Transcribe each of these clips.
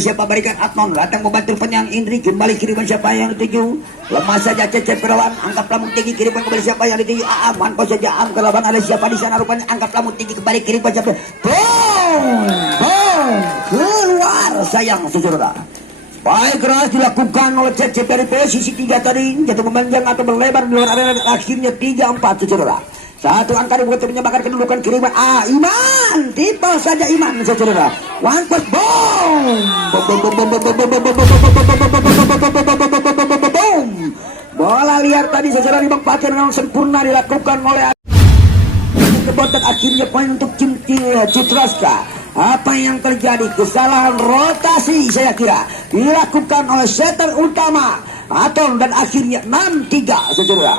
siapa berikan Adnon datang membantu penyang Indri kembali kiriman siapa yang dituju lemah saja Cecep Kerawan angkat lamut tinggi kiriman kembali siapa yang dituju Aam manpo saja Aam Kerawan ada siapa di sana rupanya angkat lamut tinggi kembali kiriman siapa keluar sayang saudara. Baik keras dilakukan oleh Cecep dari posisi 3 tadi jatuh memanjang atau berlebar di luar arena akhirnya 3-4 saudara. Satu angka dibuat menyamakan kedudukan kiriman Iman tipe saja Iman saudara. One point boom bola liar tadi saudara dimanfaatkan dengan sempurna dilakukan oleh kebotak akhirnya poin untuk tim Citraska. Apa yang terjadi kesalahan rotasi saya kira dilakukan oleh setter utama Aton dan akhirnya 6-3 saudara.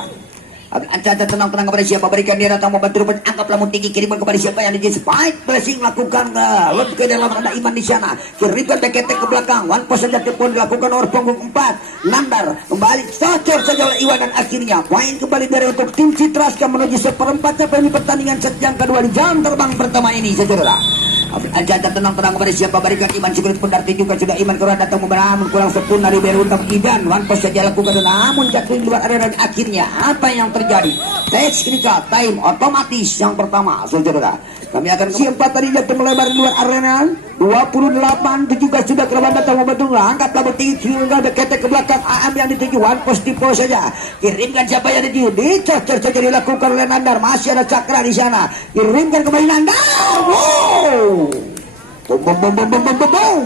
Ancaca tenang-tenang kepada siapa berikan dia datang membantu angkat lamut tinggi kiriman kepada siapa yang di spike pressing lakukan lebih ke dalam ada Iman di sana kirimkan beketek ke belakang one post saja pun dilakukan oleh punggung 4 Nandar kembali socor saja oleh Iwan dan akhirnya poin kembali dari untuk tim Citraska menuju seperempat sampai pertandingan set yang kedua di jam terbang pertama ini saudara. Ancaca tenang-tenang kepada siapa berikan Iman Sigurd pun juga sudah Iman Kurang datang membangun kurang sempurna di Beruntam Idan one post saja lakukan namun jatuh di luar area akhirnya apa yang terjadi teknikal time otomatis yang pertama saudara. Kami akan keempat tadi jatuh melebar di luar arena 28 juga sudah kerabat datang membantu angkat lampu tinggi kirimkan ketek ke belakang AM yang dituju one post tipe saja kirimkan siapa yang dituju dicocor saja dilakukan oleh Nandar masih ada Cakra di sana kirimkan kembali Nandar wow boom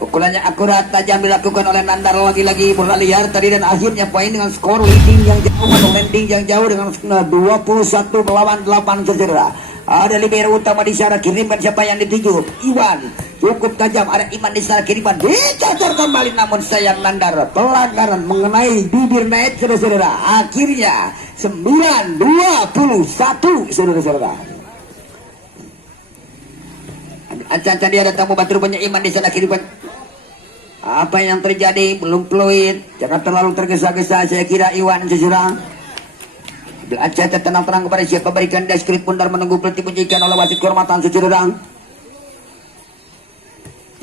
pukulannya akurat tajam dilakukan oleh Nandar lagi-lagi bola liar tadi dan akhirnya poin dengan skor leading yang jauh atau landing yang jauh dengan 21 melawan 8 saudara. Ada libero utama di sana kirimkan siapa yang dituju Iwan cukup tajam ada Iman di sana kiriman dicocor kembali namun sayang Nandar pelanggaran mengenai bibir net saudara akhirnya 9-21 saudara. Ancan dia datang membantu rupanya Iman di sana kiriman apa yang terjadi belum fluid jangan terlalu tergesa-gesa saya kira Iwan saudara. Belajar tenang-tenang kepada siapa berikan deskrip pundar menunggu peliti penjikan oleh wasit kehormatan saudara.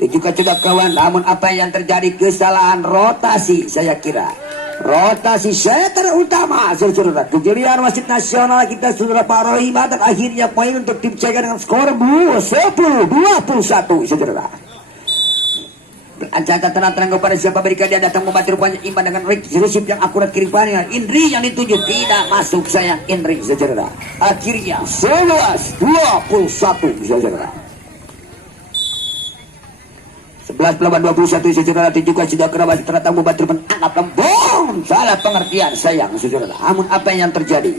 Itu juga sudah kawan namun apa yang terjadi kesalahan rotasi saya kira rotasi setter utama saudara. Kejelian wasit nasional kita saudara Pak Rohima dan akhirnya poin untuk tim Cega dengan skor 10-21 saudara. Ancaca tenang-tenang kepada siapa berikan dia datang membantu rupanya Iman dengan resip yang akurat kirimannya Indri yang dituju tidak masuk sayang Indri saudara. Akhirnya 11-21 saudara. 11 melawan 21 saudara juga sudah kerabat ternyata membantu menangkap lembong salah pengertian sayang saudara. Namun apa yang terjadi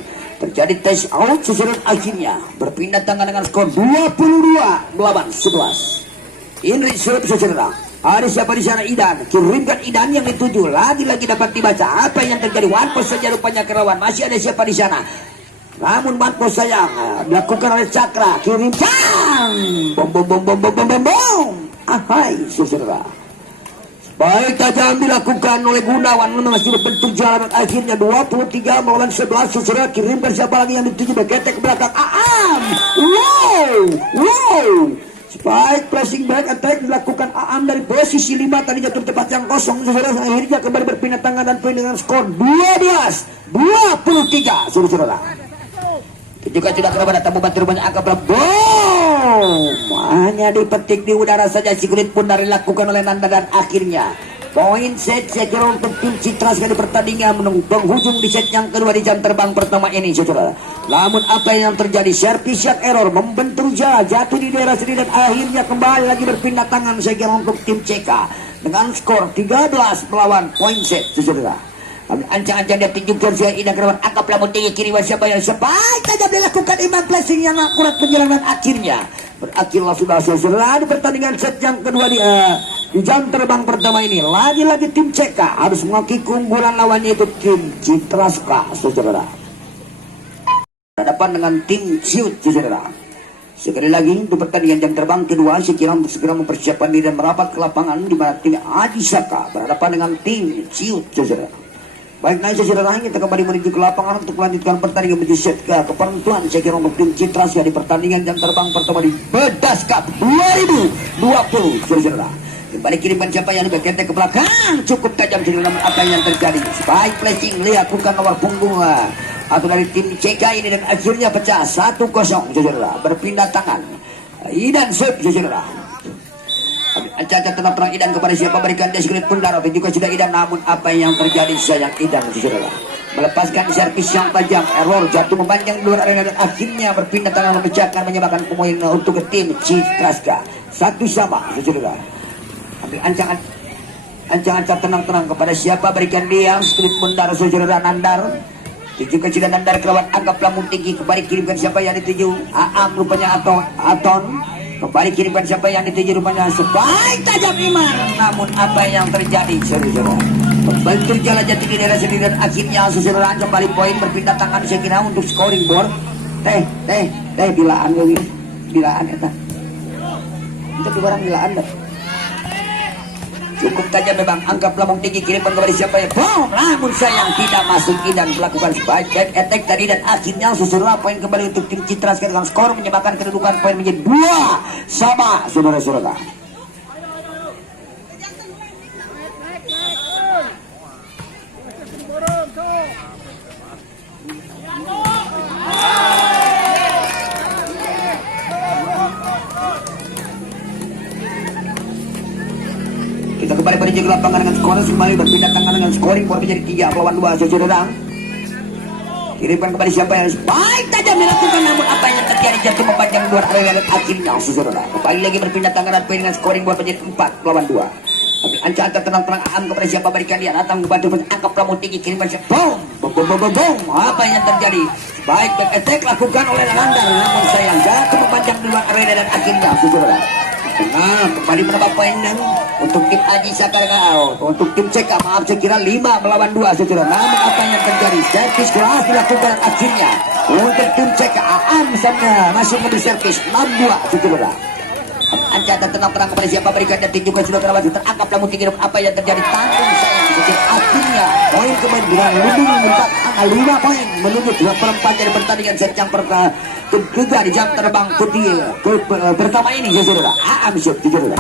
tes out saudara akhirnya berpindah tangan dengan skor 22 melawan 11 Indri surup saudara. Ada siapa di sana Idan kirimkan Idan yang dituju lagi-lagi dapat dibaca apa yang terjadi one post saja rupanya Kerawan masih ada siapa di sana namun one post sayang dilakukan oleh Cakra kirimkan bom ahai saudara. Baik tajam dilakukan oleh Gunawan masih berbentuk jalan akhirnya 23 melawan 11 saudara kirimkan siapa lagi yang dituju beketek ke belakang Aam wow spike pressing back attack dilakukan Aam dari posisi 5 tadi jatuh tempat yang kosong saudara akhirnya kembali berpindah tangan dan poin dengan skor 12-23 saudara. Itu juga sudah kerabat datang membantu banyak angka bom hanya dipetik di udara saja si kulit pun dari dilakukan oleh Nanda dan akhirnya poin set saya kira untuk tim Citra sekali pertandingan menunggu penghujung di set yang kedua di jam terbang pertama ini saudara. Namun apa yang terjadi service shot error membentur jatuh di daerah sendiri dan akhirnya kembali lagi berpindah tangan saya kira untuk tim CK dengan skor 13 melawan poin set saudara. Ancang-ancang dia tunjukkan saya Indah Kerawan angkat lampu tinggi kiri siapa yang sebaik saja dilakukan Iman placing yang akurat penjelasan akhirnya berakhirlah sudah selesai di pertandingan set yang kedua di jam terbang pertama ini lagi-lagi tim CK harus mengakui keunggulan lawannya itu tim Citraska saudara berhadapan dengan tim Ciut saudara. Sekali lagi untuk pertandingan jam terbang kedua sekira untuk segera mempersiapkan diri dan merapat ke lapangan di mana tim Adisaka berhadapan dengan tim Ciut saudara. Baik, naik sesi terakhir kita kembali menuju ke lapangan untuk melanjutkan pertandingan menuju set ke penentuan saya kira untuk tim Citraska di pertandingan jam terbang pertama di Bedas Cup 2020. Saudara, kembali kirimkan siapa yang lebih ketek ke belakang, cukup tajam saudara. Apa yang terjadi? Spike flashing dilakukan nomor punggung atau dari tim CK ini dan akhirnya pecah 1-0 saudara. Berpindah tangan Idan Sep saudara. Cacat tenang terang Idan kepada siapa berikan dia skrip pun darah juga sudah Idan, namun apa yang terjadi sayang Idan saudara melepaskan servis yang tajam, error jatuh memanjang di luar arena dan akhirnya berpindah tangan memecahkan menyebabkan poin untuk tim Citraska 1-1 saudara. Ambil ancang-ancang tenang-tenang kepada siapa berikan dia skrip pun darah saudara. Nandar juga sudah Nandar kelewat anggap lamun tinggi kembali kirimkan siapa yang dituju Aam rupanya atau Aton. Kembali kirimkan siapa yang dituju rupanya sebaik tajam Iman, namun apa yang terjadi saudara? Kembali terjalan tinggi daerah sendiri dan akhirnya saudara kembali poin berpindah tangan saya kira untuk scoring board. Bilaan eta. Itu barang bilaan dah. Cukup tajam memang, anggap lambung tinggi kirimkan kepada siapa ya? Boom, namun sayang tidak masuk dan melakukan spike back attack tadi dan akhirnya susulah poin kembali untuk tim Citraska dengan skor menyebabkan kedudukan poin menjadi 2-2 saudara-saudara. Kita kembali menuju ke lapangan dengan skor kembali berpindah tangan dengan scoring board menjadi 3-2 saudara. Kirimkan kembali siapa yang baik tajam dilakukan, namun apa yang terjadi jatuh memanjang luar area dan akhirnya saudara kembali lagi berpindah tangan dan poin dengan scoring board menjadi 4-2. Tapi ancang-ancang tenang-tenang Aam kepada siapa berikan dia datang membantu angkap lamun tinggi kirimkan siapa boom. Apa yang terjadi? Baik back attack lakukan oleh Nandar, namun sayang jatuh memanjang di luar area dan akhirnya saudara. Nah, kembali menambah poin untuk tim Aji Sakarga, untuk tim CK maaf saya kira 5-2 saudara. Namun apa yang terjadi? Servis keras dilakukan akhirnya untuk tim CK Aam sana masih memberi servis 6-2 saudara. Ancatan tenang-tenang kepada siapa berikan dan juga sudah terlalu terangkap namun tinggi apa yang terjadi tanggung sayang saudara. Akhirnya poin kembali dengan lebih mendapat angka 5 poin menuju 2/4 dari pertandingan set yang ketiga di jam terbang putih pertama ini saudara. Aam saudara.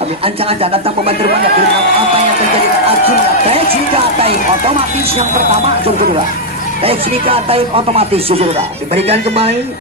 Kami ancang-ancang datang membantu banyak dengan apa yang terjadi akhirnya Texnika time otomatis yang pertama saudara. Texnika time otomatis saudara diberikan kembali.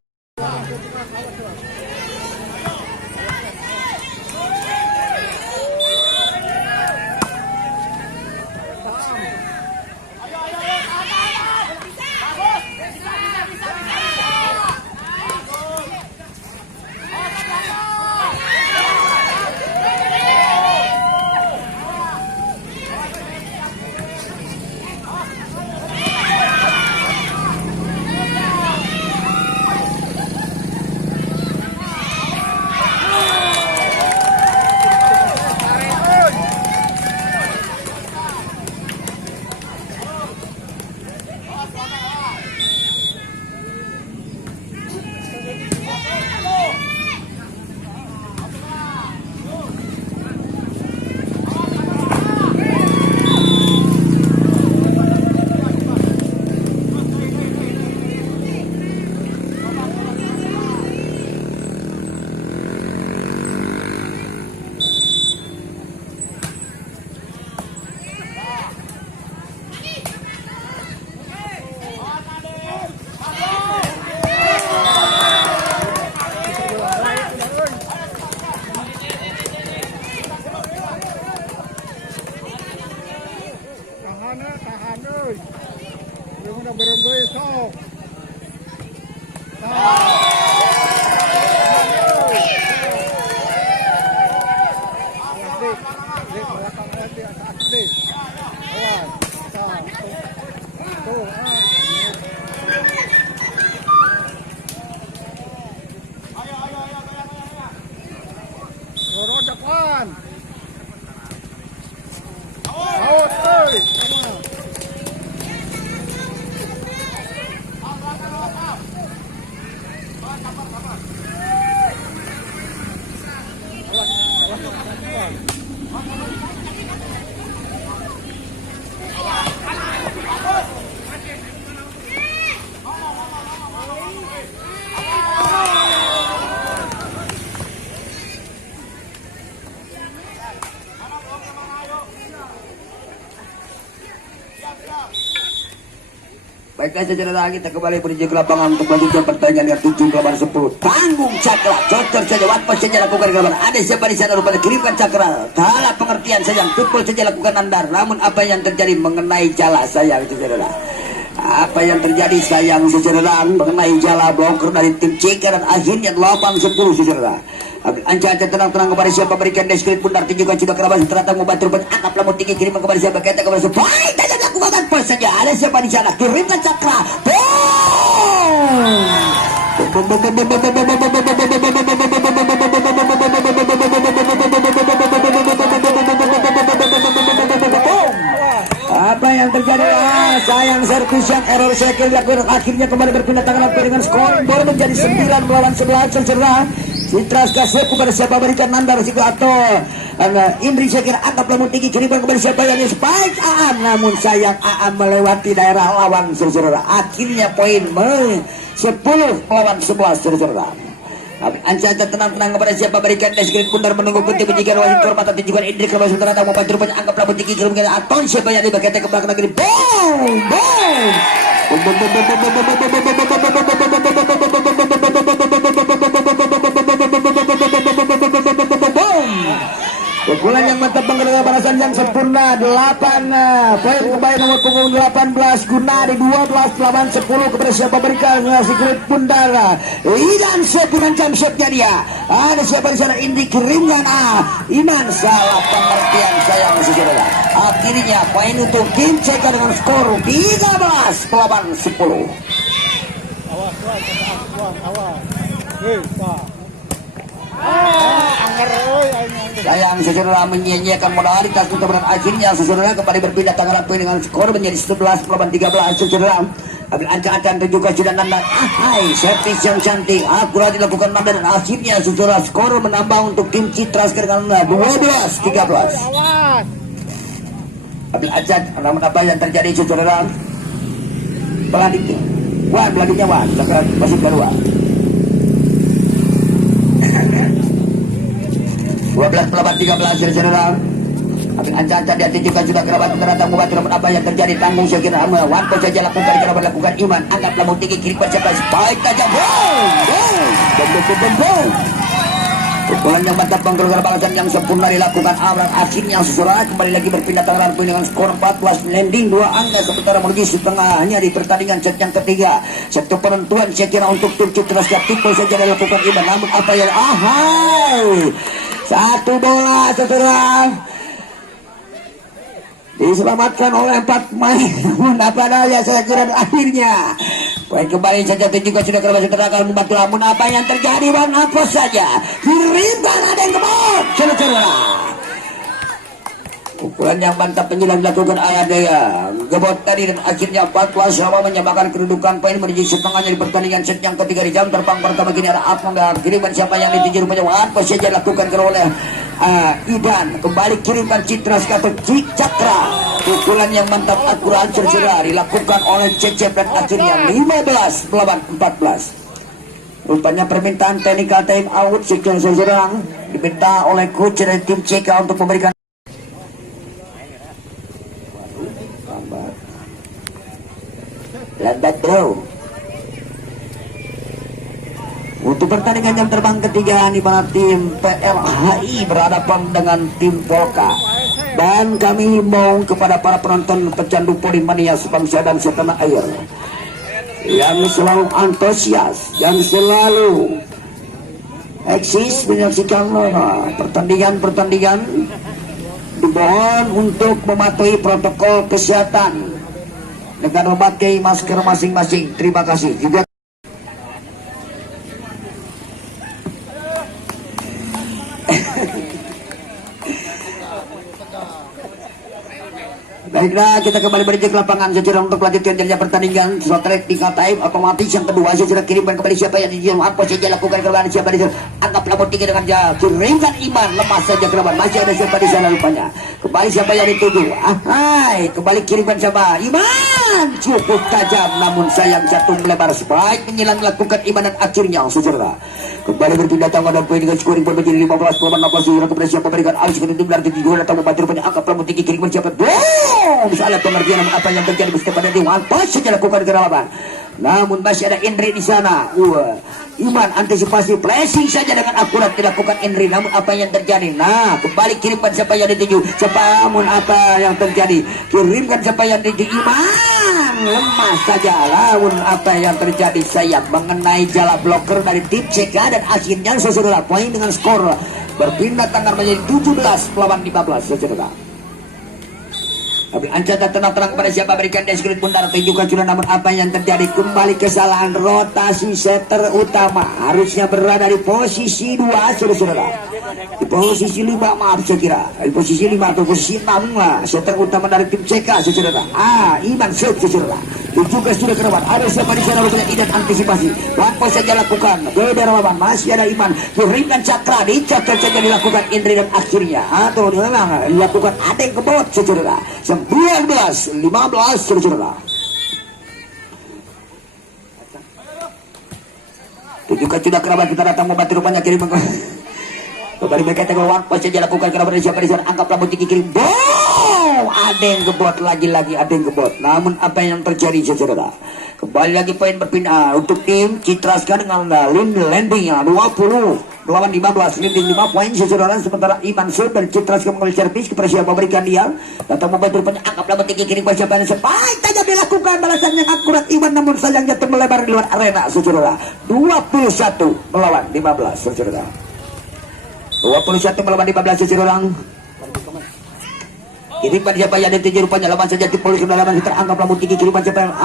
Baiklah saudara, kita kembali menuju ke lapangan untuk melanjutkan pertandingan yang 7 lawan 10. Tanggung cakra, cocok saja apa saja lakukan ke lapangan. Ada siapa di sana rupanya kirimkan cakra. Salah pengertian sayang, pukul saja lakukan Anda. Namun apa yang terjadi mengenai jala sayang saudara. Apa yang terjadi sayang saudara mengenai jala bloker dari tim CK dan akhirnya 8-10 saudara. Anca-anca tenang-tenang kepada siapa berikan deskripsi pun arti juga sudah kerabat ternyata membantu angkat lampu tinggi kiriman kepada siapa kita kepada siapa baik saja lakukan pas saja ada siapa di sana kirimkan cakra apa yang terjadi sayang servis yang error sekali dilakukan akhirnya kembali berpindah tangan dengan skor bola menjadi 9 melawan 11 saudara. Citras kasih kepada siapa berikan Nandar juga atau Indri saya kira angkat lampu tinggi kiriman kepada siapa yang spike Aan namun sayang Aan melewati daerah lawan saudara. Akhirnya poin 10 melawan 11 saudara. Anca tenang-tenang kepada siapa berikan deskripsi pundar menunggu putih menjikan wasit kehormatan tunjukkan Indri kepada saudara tamu membantu rupanya angkat lampu tinggi kiriman atau siapa yang dibaketnya ke belakang negeri boom pukulan yang mantap menggerakkan balasan yang sempurna 8 poin kembali nomor punggung 18 Gunadi 12 lawan 10 kepada siapa berikan secret pundara Idan set dengan jam setnya dia ada siapa di sana Indi kirimkan Iman salah pengertian sayang saudara akhirnya poin untuk tim CK dengan skor 13 lawan 10 sayang saudara menyia-nyiakan modalitas untuk akhirnya saudara kembali berpindah tangan poin dengan skor menjadi 11 lawan 13 saudara. Ambil angka-angka juga sudah Nanda servis yang cantik akurat dilakukan Nanda dan akhirnya saudara skor menambah untuk tim Citras dengan 12-13. Ambil acak namun apa yang terjadi saudara peladiknya sekarang masih kedua 12 lawan 13 saudara. Tapi anca-anca di hati juga sudah kerabat ternyata membuat apa yang terjadi tanggung saya kira Wanto saja lakukan Iman angkat lampu tinggi kiri pada siapa baik saja pukulan yang mantap menggerakkan balasan yang sempurna dilakukan Amran akhirnya saudara kembali lagi berpindah tangan dengan skor 14 landing 2 angka sementara menuju setengahnya di pertandingan set yang ketiga satu penentuan saya kira untuk tim Citras tipe saja dilakukan Iman namun apa yang satu bola saudara diselamatkan oleh 4 pemain namun apa daya saya kira akhirnya poin kembali saja juga sudah kembali terangkan membantu namun apa yang terjadi bang apa saja kirimkan ada yang kebot saudara pukulan yang mantap penyelam dilakukan Aladea gebot tadi dan akhirnya 14 sama menyamakan kedudukan poin menuju setengahnya di pertandingan set yang ketiga di jam terbang pertama kini ada Apung dan kiriman siapa yang dituju rupanya apa saja dilakukan oleh Idan kembali kirimkan Citras ke atas Cakra pukulan yang mantap akurat saudara dilakukan oleh Cecep dan akhirnya 15 melawan 14 rupanya permintaan technical time out sekian saudara diminta oleh coach dari tim CK untuk memberikan lambat bro untuk pertandingan jam terbang ketiga di mana tim PLHI berhadapan dengan tim Polka dan kami himbau kepada para penonton pecandu polimania sebangsa dan setanah air yang selalu antusias yang selalu eksis menyaksikan pertandingan dimohon untuk mematuhi protokol kesehatan dengan memakai masker masing-masing. Terima kasih juga. Baiklah, kita kembali menuju ke lapangan secara untuk melanjutkan jalannya pertandingan short track tinggal time otomatis yang kedua secara kirimkan kembali siapa yang dijadikan apa saja lakukan kembali siapa di sana angkat lampu tinggi dengan dia kirimkan Iman lemas saja ke depan masih ada siapa di sana rupanya kembali siapa yang dituju kembali kirimkan siapa Iman cukup tajam namun sayang jatuh melebar sebaik menyilang lakukan Iman dan akhirnya saudara Kembali berpindah tangan dan poin dengan scoring pun menjadi 15 lawan 16 Sudah kepada siapa berikan alis ke tim dari tinggi gol datang membantu rupanya angkat pelamun tinggi kiri mencapai boom. Salah pengertian apa yang terjadi mesti pada Dewan pas saja lakukan gerawan. Namun masih ada Indri di sana. Iman antisipasi flashing saja dengan akurat dilakukan Indri. Namun apa yang terjadi? Nah, kembali kirimkan siapa yang dituju. Namun apa yang terjadi? Kirimkan siapa yang dituju. Iman lemah saja. Namun apa yang terjadi? Sayap mengenai jala blocker dari tim CK dan akhirnya saudara poin dengan skor berpindah tangan menjadi 17 melawan 15 saudara. Tapi Ancata tenang-tenang pada siapa berikan deskripsi bundar tunjukkan sudah, namun apa yang terjadi? Kembali kesalahan rotasi setter utama harusnya berada di posisi 2 saudara. Di posisi 5 maaf saya kira di posisi 5 atau posisi 6 lah setter utama dari tim CK saudara. Iman set saudara. Juga sudah kerawat. Ada siapa di sana rupanya tidak antisipasi. Apa saja lakukan. Berderawan masih ada Iman. Kirimkan cakra dicakar saja dilakukan Indri dan akhirnya atau memang dilakukan ada yang kebot saudara. 19-15 saudara. Tunjukkan sudah kerabat kita datang membantu rupanya kirim. Kembali mereka teguh pas saja lakukan kerabat siapa di sana angkat pelamun tinggi kirim. Ada yang gebot lagi-lagi ada yang gebot. Namun apa yang terjadi saudara? Kembali lagi poin berpindah untuk tim Citraska dengan landing ya 20 lawan 15 landing 5 poin saudara. Sementara Iman Sur dan Citraska mengambil servis kepada siapa memberikan dia datang membantu rupanya angkat pelamun tinggi kirim pada siapa yang sebaik tajam dilakukan balasan yang akurat Iman, namun sayang jatuh melebar di luar arena saudara. 21 melawan 15 saudara. 21 melawan 15 saudara. Kirimkan siapa yang dituju rupanya lawan saja tim polisi lawan terangkat pelamun tinggi kirimkan siapa yang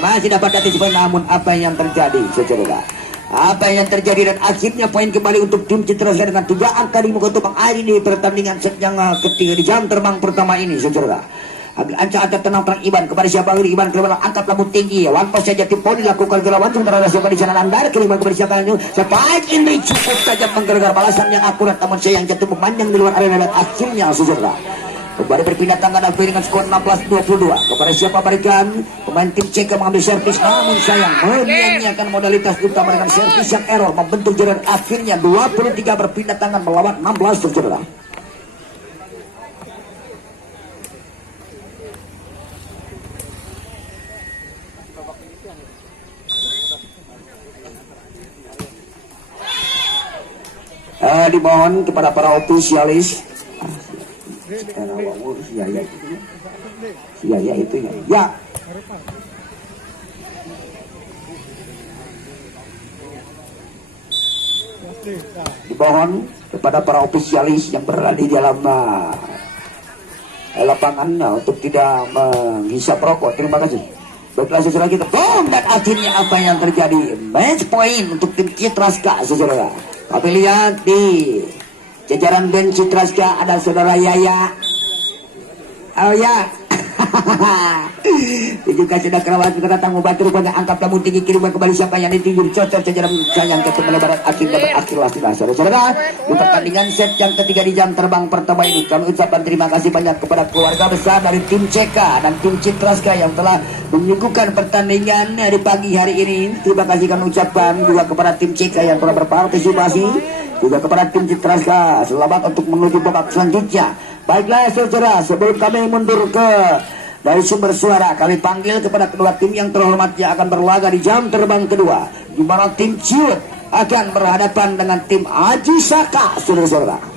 masih dapat antisipasi, namun apa yang terjadi saudara? Apa yang terjadi dan akhirnya poin kembali untuk tim Citraska dengan 3 angka di muka untuk mengakhiri di pertandingan set yang ketiga di jam terbang pertama ini saudara. Ancang tenang Iban kepada siapa ini Iban keluar angkat pelamun tinggi one pass saja tim poli lakukan gerawan sementara siapa di sana Andar kirimkan kepada siapa ini sebaik ini cukup saja menggerakkan balasan yang akurat, namun sayang jatuh memanjang di luar arena dan akhirnya saudara. Kembali berpindah tangan dan dengan skor 16-22 kepada siapa berikan pemain tim CK mengambil servis, namun sayang menyia-nyiakan modalitas utama dengan servis yang error membentuk jalan akhirnya 23 berpindah tangan melawan 16 saudara. Dimohon kepada para ofisialis itu ya. Dimohon kepada para ofisialis yang berada di dalam lapangan untuk tidak menghisap rokok. Terima kasih. Baiklah saudara kita dan akhirnya apa yang terjadi? Match point untuk tim Citraska saudara. Kami lihat di jajaran band Citraska ada saudara Yaya. Oh ya. Tunjukkan sudah kerawat kita datang membantu rupanya angkat pelamun tinggi kirimkan kembali siapa yang dituju cocok jajaran sayang ketemu lebaran akhirnya berakhirlah saudara. Di pertandingan set yang ketiga di jam terbang pertama ini kami ucapkan terima kasih banyak kepada keluarga besar dari tim CK dan tim Citraska yang telah menyuguhkan pertandingan di pagi hari ini. Terima kasih kami ucapkan juga kepada tim CK yang telah berpartisipasi, juga kepada tim Citraska selamat untuk menuju babak selanjutnya. Baiklah saudara, sebelum kami mundur ke dari sumber suara, kami panggil kepada kedua tim yang terhormat yang akan berlaga di jam terbang kedua, di mana tim Ciut akan berhadapan dengan tim Aji Saka saudara-saudara.